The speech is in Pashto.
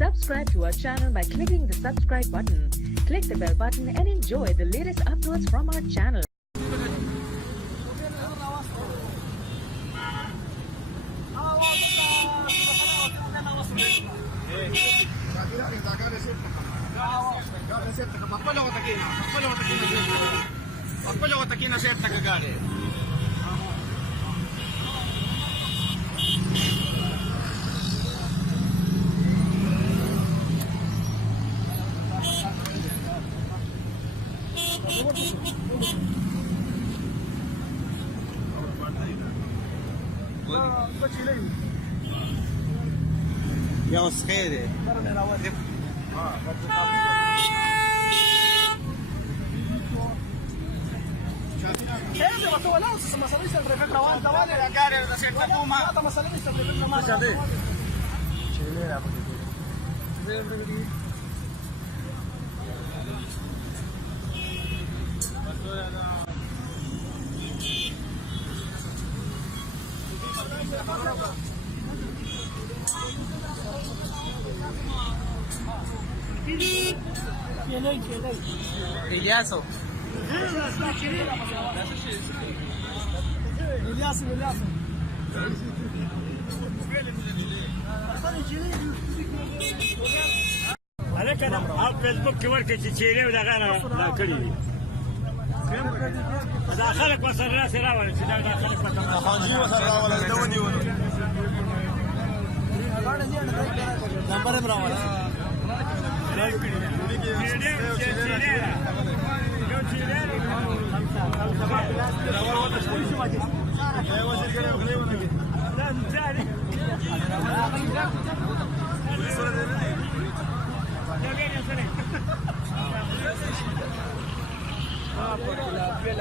Subscribe to our channel by clicking the subscribe button. Click the bell button and enjoy the latest uploads from our channel. Magpalo ko takin na sir tagagali. يا خير İlyasu. आप फेसबुक के वर के चेहरे में लगा ना करी داخلك بس الناس راول داخلك بس حاجي وسرا ولا دوني ولا نمبر براول Ah, porque la piel